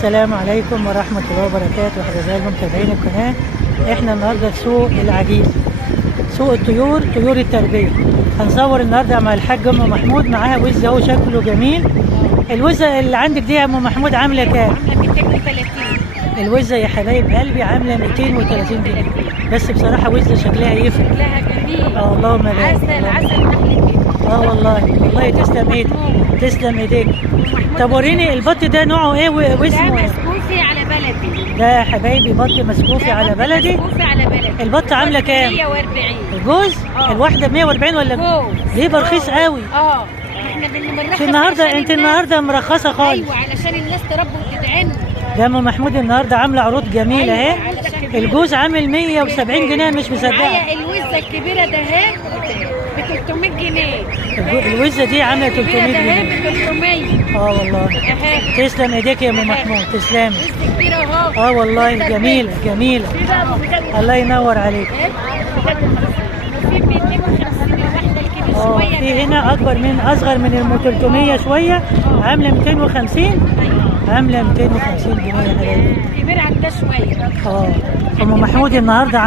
السلام عليكم ورحمة الله وبركاته. أعزائي متابعين القناة، احنا النهارده في سوق العجيز، سوق الطيور، طيور التربية. هنصور النهارده مع الحاج ام محمود، معاها وز اهو شكله جميل. الوزة اللي عندك دي يا ام محمود عاملة كام؟ عاملة 230. الوزة يا حبايب قلبي عاملة 230 جنيه، بس بصراحة وزة شكلها يفرق. شكلها جميل. اللهم بارك. عسل عسل نحل كده. والله تسلم ايدك، تسلم ايديك. طب وريني البط ده نوعه ايه واسمه ده ايه؟ مسكوفي على بلدي. ده يا حبايبي بط مسكوفي على بلدي. مسكوفي على بلدي. البطة عاملة كام؟ 140. الجوز؟ الواحدة ب 140 ولا جوز. ليه برخيص قوي؟ احنا بنرخص. انت النهارده مرخصة خالص. ايوه علشان الناس تربي وتدعمنا. ده ام محمود النهارده عامله عروض جميله اهي. الجوز عامل 170 جنيه، مش مصدقه. معايا الوزه الكبيره ده اهي ب 300 جنيه. الوزه دي عامله 300 جنيه. ب 300. والله. اهي. تسلم ايديك يا ام محمود، تسلمي. وزه كبيره اهو. والله جميله جميله. الله ينور عليك. في 250 الواحده الكبيره شويه. في هنا اصغر من ام 300 شويه، عامله 250. عامله 250 جنيه يا حبايبي. كبير عن ده شويه. ام محمود النهارده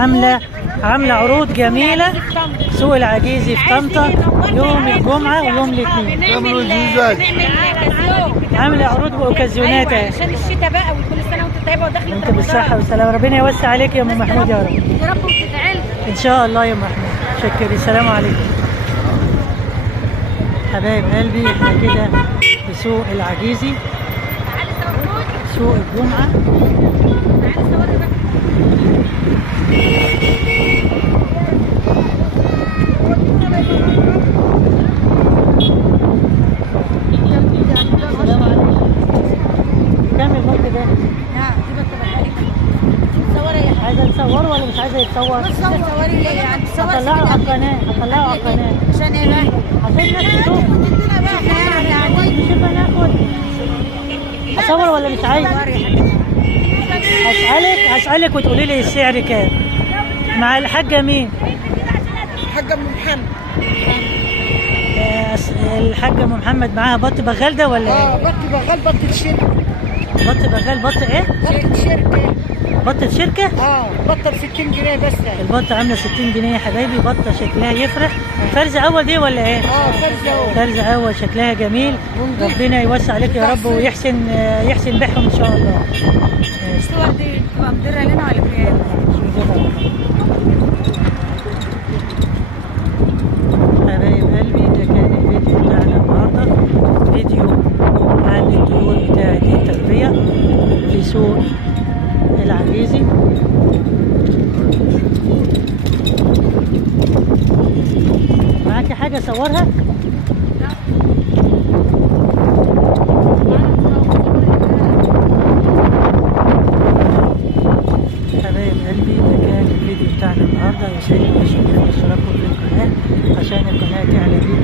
عامله عروض جميله. سوق العجيزي في طنطا يوم الجمعه ويوم الاثنين. عامله عروض واوكازيونات اهي. عشان الشتاء بقى، وكل سنه وانت طيبه وداخله انت بالصحه والسلامه، ربنا يوسع عليك يا ام محمود يا رب. يا رب وتتعلم ان شاء الله يا ام محمود. شكرا، السلام عليكم حبايب قلبي. احنا كده في سوق العجيزي، سوق الجمعه. السلام عليكم. كم البط ده؟ عايزه تصوره ولا مش عايزه يتصور؟ تصوري ليه يعني؟ هطلعه على القناه، عشان ايه بقى؟ عشان الناس تشوف. نشوف هناخد. اصور ولا مش عايز؟ اسالك وتقولي لي السعر كام. مع الحاجه مين؟ الحاجه ام محمد. الحاجه ام محمد معاها بط بغال ده ولا ايه؟ بط بغال، بط الشركه. بط بغال، بط ايه؟ شركه. بطة شركة؟ بطة ب 60 جنيه بس. البطة عاملة 60 جنيه يا حبايبي. بطة شكلها يفرح. فرز أول دي ولا إيه؟ فرز أول شكلها جميل. ربنا يوسع عليك يا رب ويحسن بيعهم إن شاء الله. الصور دي تبقى مدرة لنا ولا بكام؟ حبايب قلبي، ده كان الفيديو بتاعنا النهارده، فيديو عن الطيور بتاعت التربية في سوق العجيزي. معاكي حاجة صورها؟ حبايب قلبي، ده كان الفيديو بتاعنا النهارده. يسعدني اشتركوا في القناة عشان القناة تعلى بيكم.